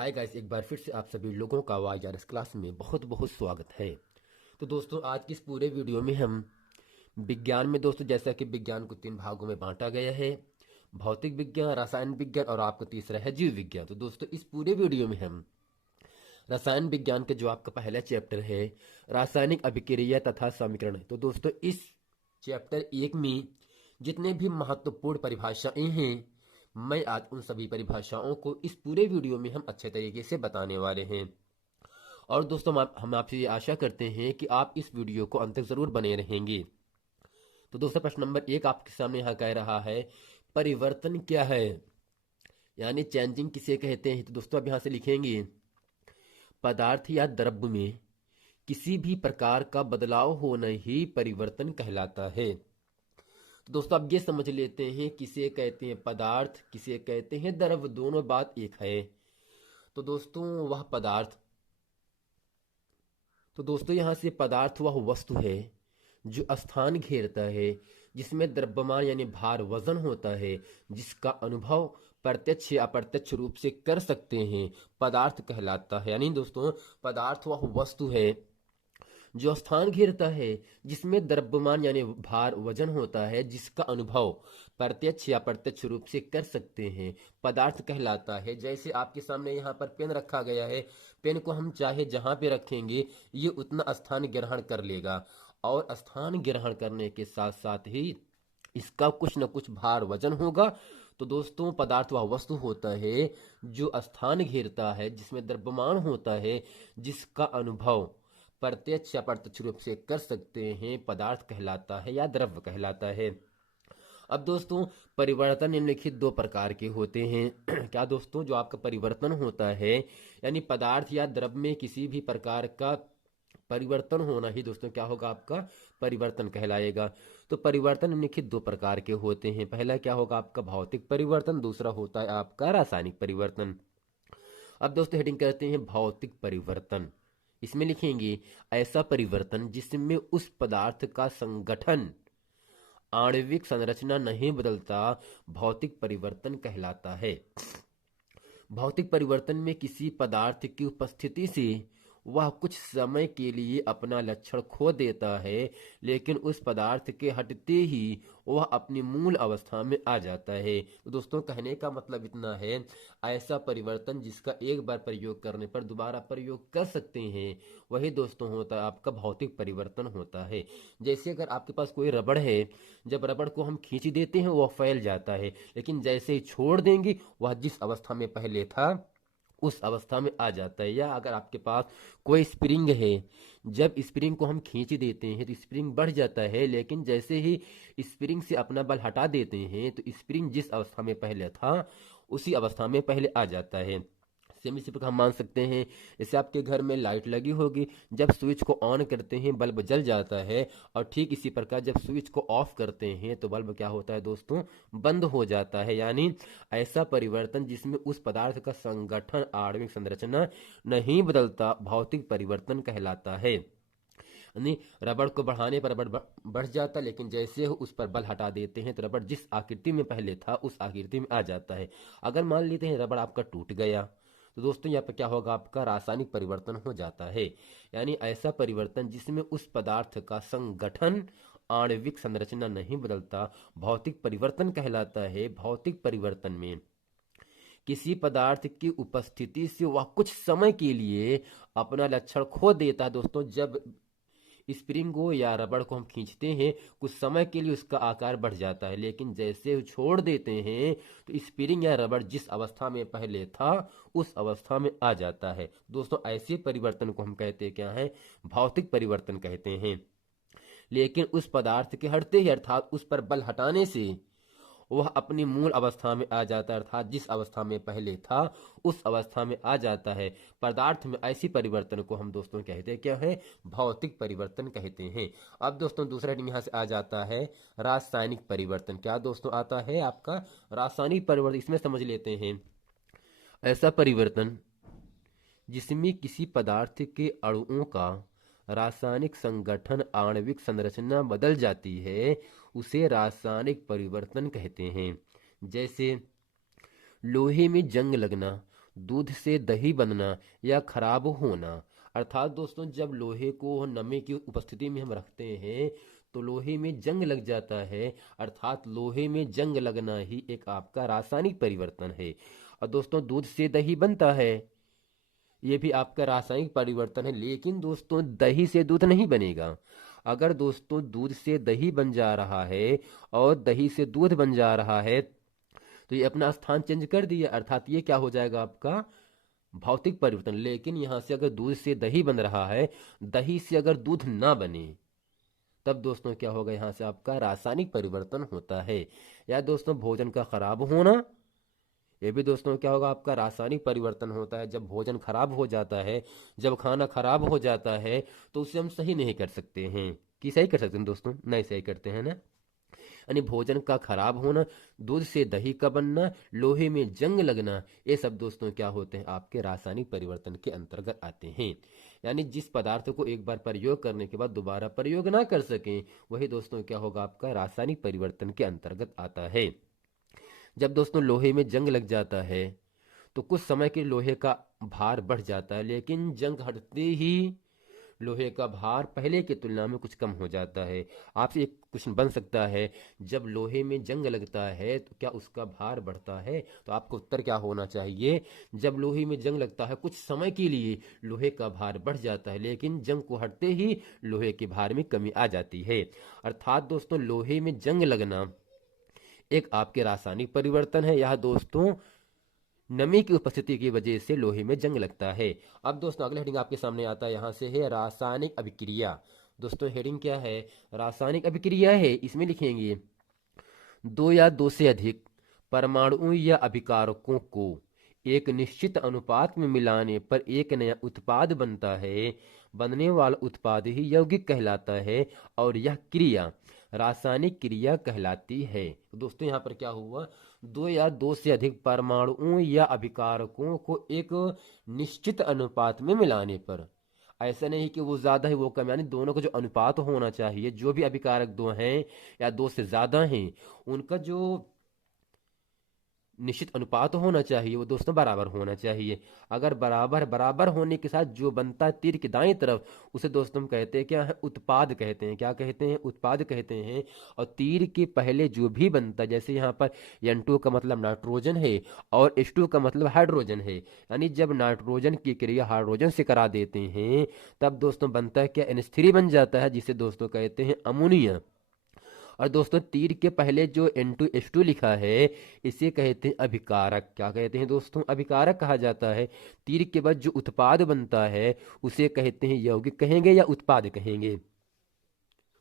Hi guys, एक बार फिर से आप सभी लोगों का वाईआरएस क्लास में बहुत बहुत स्वागत है। तो दोस्तों, आज की इस पूरे वीडियो में हम विज्ञान में दोस्तों, जैसा कि विज्ञान को 3 भागों में बांटा गया है, भौतिक विज्ञान, रसायन विज्ञान और आपका तीसरा है जीव विज्ञान। तो दोस्तों, इस पूरे वीडियो में हम रसायन विज्ञान के जो आपका पहला चैप्टर है, रासायनिक अभिक्रिया तथा समीकरण। तो दोस्तों, इस चैप्टर 1 में जितने भी महत्वपूर्ण परिभाषाएं हैं, मैं आज उन सभी परिभाषाओं को इस पूरे वीडियो में हम अच्छे तरीके से बताने वाले हैं। और दोस्तों, हम आपसे ये आशा करते हैं कि आप इस वीडियो को अंत तक जरूर बने रहेंगे। तो दोस्तों, प्रश्न नंबर 1 आपके सामने यहाँ कह रहा है, परिवर्तन क्या है, यानी चेंजिंग किसे कहते हैं। तो दोस्तों, अब यहाँ से लिखेंगे, पदार्थ या द्रव्य में किसी भी प्रकार का बदलाव होना ही परिवर्तन कहलाता है। तो दोस्तों, अब ये समझ लेते हैं किसे कहते हैं पदार्थ, किसे कहते हैं द्रव्य, दोनों बात एक है। तो दोस्तों, वह पदार्थ, तो दोस्तों यहाँ से पदार्थ वह वस्तु है जो स्थान घेरता है, जिसमें द्रव्यमान यानी भार वजन होता है, जिसका अनुभव प्रत्यक्ष या अप्रत्यक्ष रूप से कर सकते हैं, पदार्थ कहलाता है। यानी दोस्तों, पदार्थ वह वस्तु है जो स्थान घेरता है, जिसमें द्रव्यमान यानी भार वजन होता है, जिसका अनुभव प्रत्यक्ष या अप्रत्यक्ष रूप से कर सकते हैं, पदार्थ कहलाता है। जैसे आपके सामने यहाँ पर पेन रखा गया है, पेन को हम चाहे जहां पे रखेंगे ये उतना स्थान ग्रहण कर लेगा, और स्थान ग्रहण करने के साथ साथ ही इसका कुछ न कुछ भार वजन होगा। तो दोस्तों, पदार्थ वह वस्तु होता है जो स्थान घेरता है, जिसमें द्रव्यमान होता है, जिसका अनुभव प्रत्यक्ष या अप्रत्यक्ष रूप से कर सकते हैं, पदार्थ कहलाता है या द्रव्य कहलाता है। अब दोस्तों, परिवर्तन निम्नलिखित 2 प्रकार के होते हैं। क्या दोस्तों, जो आपका परिवर्तन होता है, यानी पदार्थ या द्रव्य में किसी भी प्रकार का परिवर्तन होना ही दोस्तों क्या होगा, आपका परिवर्तन कहलाएगा। तो परिवर्तन निम्नलिखित 2 प्रकार के होते हैं। पहला क्या होगा, आपका भौतिक परिवर्तन, दूसरा होता है आपका रासायनिक परिवर्तन। अब दोस्तों, हेडिंग करते हैं भौतिक परिवर्तन। इसमें लिखेंगे, ऐसा परिवर्तन जिसमें उस पदार्थ का संगठन, आणविक संरचना नहीं बदलता, भौतिक परिवर्तन कहलाता है। भौतिक परिवर्तन में किसी पदार्थ की उपस्थिति से वह कुछ समय के लिए अपना लक्षण खो देता है, लेकिन उस पदार्थ के हटते ही वह अपनी मूल अवस्था में आ जाता है। तो दोस्तों, कहने का मतलब इतना है, ऐसा परिवर्तन जिसका एक बार प्रयोग करने पर दोबारा प्रयोग कर सकते हैं, वही दोस्तों होता है आपका भौतिक परिवर्तन होता है। जैसे अगर आपके पास कोई रबड़ है, जब रबड़ को हम खींच देते हैं वह फैल जाता है, लेकिन जैसे ही छोड़ देंगे वह जिस अवस्था में पहले था उस अवस्था में आ जाता है। या अगर आपके पास कोई स्प्रिंग है, जब स्प्रिंग को हम खींच देते हैं तो स्प्रिंग बढ़ जाता है, लेकिन जैसे ही स्प्रिंग से अपना बल हटा देते हैं तो स्प्रिंग जिस अवस्था में पहले था उसी अवस्था में पहले आ जाता है। सेम इसी प्रकार हम मान सकते हैं, जैसे आपके घर में लाइट लगी होगी, जब स्विच को ऑन करते हैं बल्ब जल जाता है, और ठीक इसी प्रकार जब स्विच को ऑफ करते हैं तो बल्ब क्या होता है दोस्तों, बंद हो जाता है। यानी ऐसा परिवर्तन जिसमें उस पदार्थ का संगठन, आणविक संरचना नहीं बदलता, भौतिक परिवर्तन कहलाता है। यानी रबड़ को बढ़ाने पर रबड़ बढ़ जाता, लेकिन जैसे उस पर बल हटा देते हैं तो रबड़ जिस आकृति में पहले था उस आकृति में आ जाता है। अगर मान लेते हैं रबड़ आपका टूट गया, तो दोस्तों यहाँ पर क्या होगा, आपका रासायनिक परिवर्तन हो जाता है। यानी ऐसा परिवर्तन जिसमें उस पदार्थ का संगठन, आणविक संरचना नहीं बदलता, भौतिक परिवर्तन कहलाता है। भौतिक परिवर्तन में किसी पदार्थ की उपस्थिति से वह कुछ समय के लिए अपना लक्षण खो देता है। दोस्तों, जब स्प्रिंग को या रबड़ को हम खींचते हैं, कुछ समय के लिए उसका आकार बढ़ जाता है, लेकिन जैसे छोड़ देते हैं तो स्प्रिंग या रबड़ जिस अवस्था में पहले था उस अवस्था में आ जाता है। दोस्तों, ऐसे परिवर्तन को हम कहते हैं क्या है, भौतिक परिवर्तन कहते हैं। लेकिन उस पदार्थ के हटते ही, अर्थात उस पर बल हटाने से वह अपनी मूल अवस्था में आ जाता है, अर्थात जिस अवस्था में पहले था उस अवस्था में आ जाता है। पदार्थ में ऐसी परिवर्तन को हम दोस्तों कहते हैं क्या है, भौतिक परिवर्तन कहते हैं। अब दोस्तों, दूसरा यहाँ से आ जाता है रासायनिक परिवर्तन। क्या दोस्तों आता है आपका रासायनिक परिवर्तन, इसमें समझ लेते हैं, ऐसा परिवर्तन जिसमें किसी पदार्थ के अणुओं का रासायनिक संगठन, आणविक संरचना बदल जाती है, उसे रासायनिक परिवर्तन कहते हैं। जैसे लोहे में जंग लगना, दूध से दही बनना या खराब होना। अर्थात दोस्तों जब लोहे को नमी की उपस्थिति में हम रखते हैं तो लोहे में जंग लग जाता है, अर्थात लोहे में जंग लगना ही एक आपका रासायनिक परिवर्तन है। और दोस्तों दूध से दही बनता है, ये भी आपका रासायनिक परिवर्तन है, लेकिन दोस्तों दही से दूध नहीं बनेगा। अगर दोस्तों दूध से दही बन जा रहा है और दही से दूध बन जा रहा है तो ये अपना स्थान चेंज कर दिया, अर्थात ये क्या हो जाएगा आपका भौतिक परिवर्तन। लेकिन यहां से अगर दूध से दही बन रहा है, दही से अगर दूध ना बने, तब दोस्तों क्या होगा, यहां से आपका रासायनिक परिवर्तन होता है। या दोस्तों भोजन का खराब होना, ये भी दोस्तों क्या होगा, आपका रासायनिक परिवर्तन होता है। जब भोजन खराब हो जाता है, जब खाना खराब हो जाता है तो उसे हम सही नहीं कर सकते हैं। कि सही कर सकते हैं दोस्तों? नहीं सही करते हैं ना। यानी भोजन का खराब होना, दूध से दही का बनना, लोहे में जंग लगना, ये सब दोस्तों क्या होते हैं, आपके रासायनिक परिवर्तन के अंतर्गत आते हैं। यानी जिस पदार्थ को एक बार प्रयोग करने के बाद दोबारा प्रयोग ना कर सकें, वही दोस्तों क्या होगा, आपका रासायनिक परिवर्तन के अंतर्गत आता है। जब दोस्तों लोहे में जंग लग जाता है तो कुछ समय के लोहे का भार बढ़ जाता है, लेकिन जंग हटते ही लोहे का भार पहले की तुलना में कुछ कम हो जाता है। आपसे एक क्वेश्चन बन सकता है, जब लोहे में जंग लगता है तो क्या उसका भार बढ़ता है? तो आपको उत्तर क्या होना चाहिए, जब लोहे में जंग लगता है कुछ समय के लिए लोहे का भार बढ़ जाता है, लेकिन जंग को हटते ही लोहे के भार में कमी आ जाती है। अर्थात दोस्तों लोहे में जंग लगना एक आपके रासायनिक परिवर्तन है। यह दोस्तों नमी की उपस्थिति की वजह से लोहे में जंग लगता है। अब दोस्तों अगला हेडिंग आपके सामने आता है, यहां से है रासायनिक अभिक्रिया। दोस्तों हेडिंग क्या है, रासायनिक अभिक्रिया है। इसमें लिखेंगे दो या दो से अधिक परमाणुओं या अभिकारकों को एक निश्चित अनुपात में मिलाने पर एक नया उत्पाद बनता है। बनने वाला उत्पाद ही यौगिक कहलाता है और यह क्रिया रासायनिक क्रिया कहलाती है। तो दोस्तों यहाँ पर क्या हुआ, दो या दो से अधिक परमाणुओं या अभिकारकों को एक निश्चित अनुपात में मिलाने पर, ऐसा नहीं कि वो ज्यादा है वो कम, यानी दोनों का जो अनुपात होना चाहिए, जो भी अभिकारक दो हैं या दो से ज्यादा हैं, उनका जो निश्चित अनुपात होना चाहिए वो दोस्तों बराबर होना चाहिए। अगर बराबर बराबर होने के साथ जो बनता है तीर की दाईं तरफ, उसे दोस्तों हम कहते हैं क्या है, उत्पाद कहते हैं। क्या कहते हैं? उत्पाद कहते हैं। और तीर के पहले जो भी बनता है, जैसे यहाँ पर N2 का मतलब नाइट्रोजन है और H2 का मतलब हाइड्रोजन है, यानी जब नाइट्रोजन की क्रिया हाइड्रोजन से करा देते हैं तब दोस्तों बनता है क्या, NH3 बन जाता है, जिसे दोस्तों कहते हैं अमोनिया। और दोस्तों तीर के पहले जो N2H2 लिखा है इसे कहते हैं अभिकारक। क्या कहते हैं दोस्तों? अभिकारक कहा जाता है। तीर के बाद जो उत्पाद बनता है उसे कहते हैं यौगिक कहेंगे या उत्पाद कहेंगे।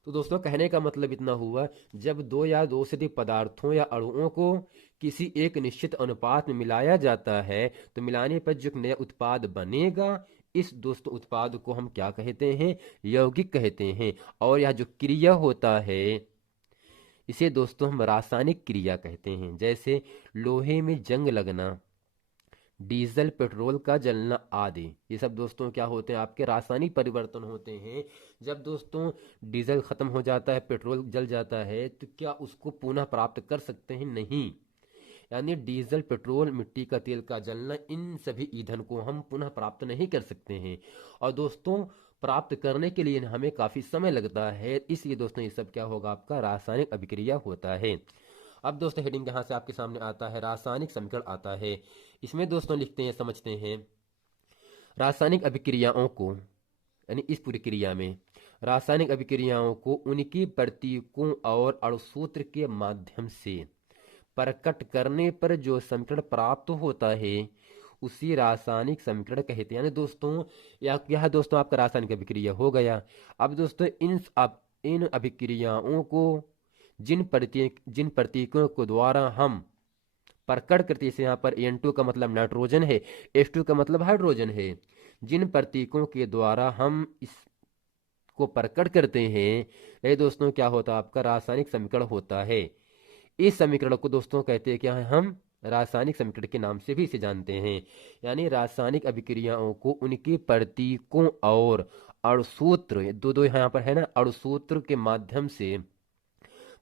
तो दोस्तों कहने का मतलब इतना हुआ, जब दो या दो से अधिक पदार्थों या अणुओं को किसी एक निश्चित अनुपात में मिलाया जाता है तो मिलाने पर जो एक नया उत्पाद बनेगा, इस दोस्तों उत्पाद को हम क्या कहते हैं, यौगिक कहते हैं। और यह जो क्रिया होता है इसे दोस्तों हम रासायनिक क्रिया कहते हैं। जैसे लोहे में जंग लगना, डीजल पेट्रोल का जलना आदि, ये सब दोस्तों क्या होते हैं, आपके रासायनिक परिवर्तन होते हैं। जब दोस्तों डीजल खत्म हो जाता है, पेट्रोल जल जाता है, तो क्या उसको पुनः प्राप्त कर सकते हैं? नहीं। यानी डीजल पेट्रोल मिट्टी का तेल का जलना, इन सभी ईंधन को हम पुनः प्राप्त नहीं कर सकते हैं। और दोस्तों प्राप्त करने के लिए हमें काफी समय लगता है, इसलिए दोस्तों ये सब क्या होगा, आपका रासायनिक अभिक्रिया होता है। अब दोस्तों हेडिंग यहाँ से आपके सामने आता है, रासायनिक समीकरण आता है। इसमें दोस्तों लिखते हैं, समझते हैं, रासायनिक अभिक्रियाओं को, यानी इस पूरी क्रिया में रासायनिक अभिक्रियाओं को उनकी प्रतीकों और अणुसूत्र के माध्यम से प्रकट करने पर जो समीकरण प्राप्त होता है उसी रासायनिक समीकरण कहते हैं। यानी दोस्तों यह दोस्तों आपका रासायनिक अभिक्रिया हो गया। अब दोस्तों इन अभिक्रियाओं को जिन प्रतीकों को द्वारा हम प्रकट करते हैं, जैसे यहाँ पर N2 का मतलब नाइट्रोजन है, H2 का मतलब हाइड्रोजन है, जिन प्रतीकों के द्वारा हम इसको प्रकट करते हैं, ये दोस्तों क्या होता है, आपका रासायनिक समीकरण होता है। इस समीकरण को दोस्तों कहते हैं क्या है, हम रासायनिक समीकरण के नाम से भी इसे जानते हैं। यानी रासायनिक अभिक्रियाओं को उनके प्रतीकों और अणुसूत्र, दो यहाँ पर है ना, अणुसूत्र के माध्यम से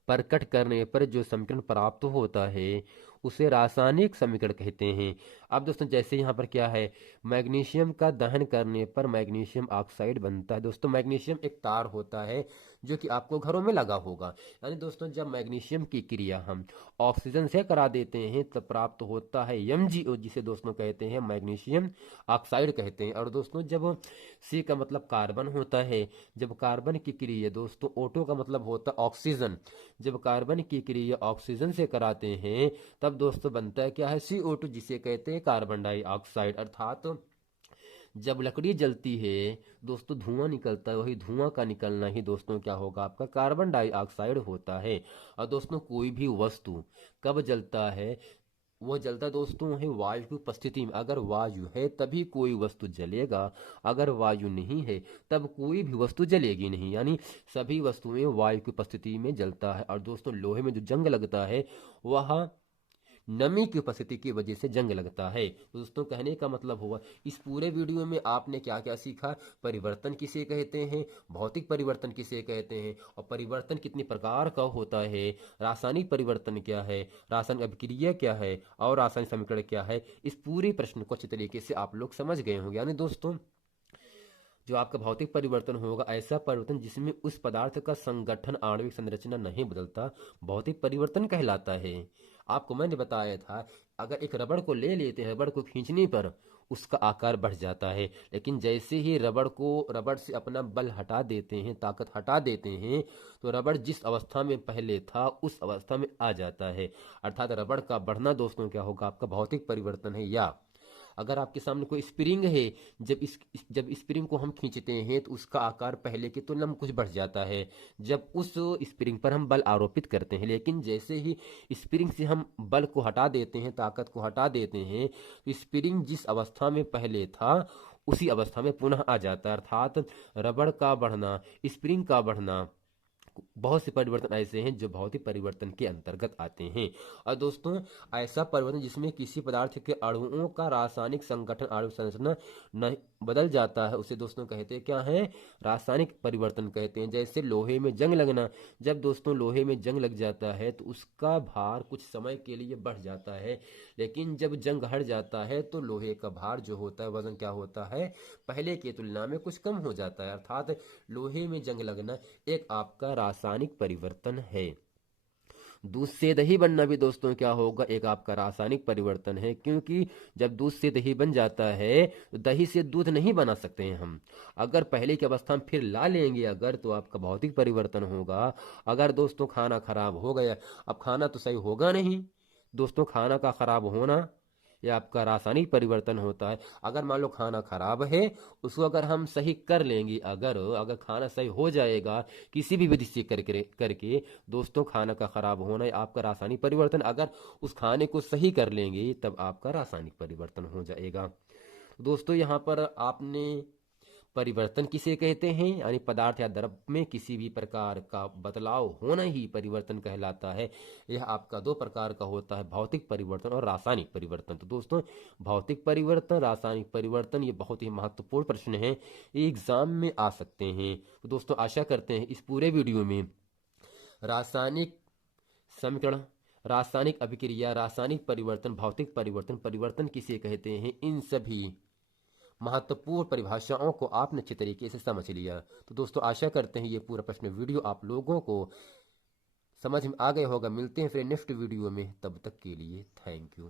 प्रकट करने पर जो समीकरण प्राप्त होता है उसे रासायनिक समीकरण कहते हैं। अब दोस्तों जैसे यहाँ पर क्या है, मैग्नीशियम का दहन करने पर मैग्नीशियम ऑक्साइड बनता है। दोस्तों मैग्नीशियम एक तार होता है जो कि आपको घरों में लगा होगा। यानी दोस्तों जब मैग्नीशियम की क्रिया हम ऑक्सीजन से करा देते हैं तब प्राप्त होता है MgO, जिसे दोस्तों कहते हैं मैग्नीशियम ऑक्साइड कहते हैं। और दोस्तों जब C का मतलब कार्बन होता है, जब कार्बन की क्रिया दोस्तों O2 का मतलब होता है ऑक्सीजन, जब कार्बन की क्रिया ऑक्सीजन से कराते हैं तब दोस्तों बनता है क्या है, CO2, जिसे कहते हैं कार्बन डाइऑक्साइड। अर्थात जब लकड़ी जलती है दोस्तों धुआं निकलता है, वही धुआं का निकलना ही दोस्तों क्या होगा, आपका कार्बन डाइऑक्साइड होता है। और दोस्तों कोई भी वस्तु कब जलता है, वह जलता दोस्तों है वायु की उपस्थिति में। अगर वायु है तभी कोई वस्तु जलेगा, अगर वायु नहीं है तब कोई भी वस्तु जलेगी नहीं। यानी सभी वस्तुएं वायु की उपस्थिति में जलता है। और दोस्तों लोहे में जो जंग लगता है वह नमी की उपस्थिति की वजह से जंग लगता है। तो दोस्तों कहने का मतलब हुआ इस पूरे वीडियो में आपने क्या क्या सीखा, परिवर्तन किसे कहते हैं, भौतिक परिवर्तन किसे कहते हैं, और परिवर्तन कितने प्रकार का होता है, रासायनिक परिवर्तन क्या है, रासायनिक अभिक्रिया क्या है, और रासायनिक समीकरण क्या है। इस पूरे प्रश्न को अच्छी तरीके से आप लोग समझ गए होंगे। यानी दोस्तों जो आपका भौतिक परिवर्तन होगा ऐसा परिवर्तन जिसमें उस पदार्थ का संगठन आणविक संरचना नहीं बदलता, भौतिक परिवर्तन कहलाता है। आपको मैंने बताया था अगर एक रबड़ को ले लेते हैं, रबड़ को खींचने पर उसका आकार बढ़ जाता है, लेकिन जैसे ही रबड़ से अपना बल हटा देते हैं, ताकत हटा देते हैं, तो रबड़ जिस अवस्था में पहले था उस अवस्था में आ जाता है। अर्थात रबड़ का बढ़ना दोस्तों क्या होगा, आपका भौतिक परिवर्तन है। या अगर आपके सामने कोई स्प्रिंग है, जब स्प्रिंग को हम खींचते हैं तो उसका आकार पहले की तुलना में कुछ बढ़ जाता है जब उस स्प्रिंग पर हम बल आरोपित करते हैं। लेकिन जैसे ही स्प्रिंग से हम बल को हटा देते हैं, ताकत को हटा देते हैं, तो स्प्रिंग जिस अवस्था में पहले था उसी अवस्था में पुनः आ जाता है। अर्थात रबड़ का बढ़ना, स्प्रिंग का बढ़ना, बहुत से परिवर्तन ऐसे हैं जो भौतिक परिवर्तन के अंतर्गत आते हैं। और दोस्तों ऐसा परिवर्तन जिसमें किसी पदार्थ के अणुओं का रासायनिक संगठन, आणविक संरचना नहीं बदल जाता है, उसे दोस्तों कहते हैं क्या है, रासायनिक परिवर्तन कहते हैं। जैसे लोहे में जंग लगना, जब दोस्तों लोहे में जंग लग जाता है तो उसका भार कुछ समय के लिए बढ़ जाता है, लेकिन जब जंग हट जाता है तो लोहे का भार जो होता है, वजन क्या होता है, पहले की तुलना में कुछ कम हो जाता है। अर्थात लोहे में जंग लगना एक आपका रासायनिक परिवर्तन है। दूध से दही बनना भी दोस्तों क्या होगा, एक आपका रासायनिक परिवर्तन है, क्योंकि जब दूध से दही बन जाता है तो दही से दूध नहीं बना सकते हैं हम। अगर पहले की अवस्था में फिर ला लेंगे अगर, तो आपका भौतिक परिवर्तन होगा। अगर दोस्तों खाना खराब हो गया, अब खाना तो सही होगा नहीं दोस्तों, खाना का खराब होना यह आपका रासायनिक परिवर्तन होता है। अगर मान लो खाना खराब है, उसको अगर हम सही कर लेंगे, अगर अगर खाना सही हो जाएगा किसी भी विधि से करके दोस्तों, खाना का खराब होना है आपका रासायनिक परिवर्तन। अगर उस खाने को सही कर लेंगे तब आपका रासायनिक परिवर्तन हो जाएगा। दोस्तों यहाँ पर आपने परिवर्तन किसे कहते हैं, यानी पदार्थ या द्रव्य में किसी भी प्रकार का बदलाव होना ही परिवर्तन कहलाता है। यह आपका दो प्रकार का होता है, भौतिक परिवर्तन और रासायनिक परिवर्तन। तो दोस्तों भौतिक परिवर्तन, रासायनिक परिवर्तन, ये बहुत ही महत्वपूर्ण प्रश्न है, ये एग्जाम में आ सकते हैं। तो दोस्तों आशा करते हैं इस पूरे वीडियो में रासायनिक समीकरण, रासायनिक अभिक्रिया, रासायनिक परिवर्तन, भौतिक परिवर्तन, परिवर्तन किसे कहते हैं, इन सभी महत्वपूर्ण परिभाषाओं को आपने अच्छे तरीके से समझ लिया। तो दोस्तों आशा करते हैं ये पूरा प्रश्न वीडियो आप लोगों को समझ में आ गया होगा। मिलते हैं फिर नेक्स्ट वीडियो में, तब तक के लिए थैंक यू।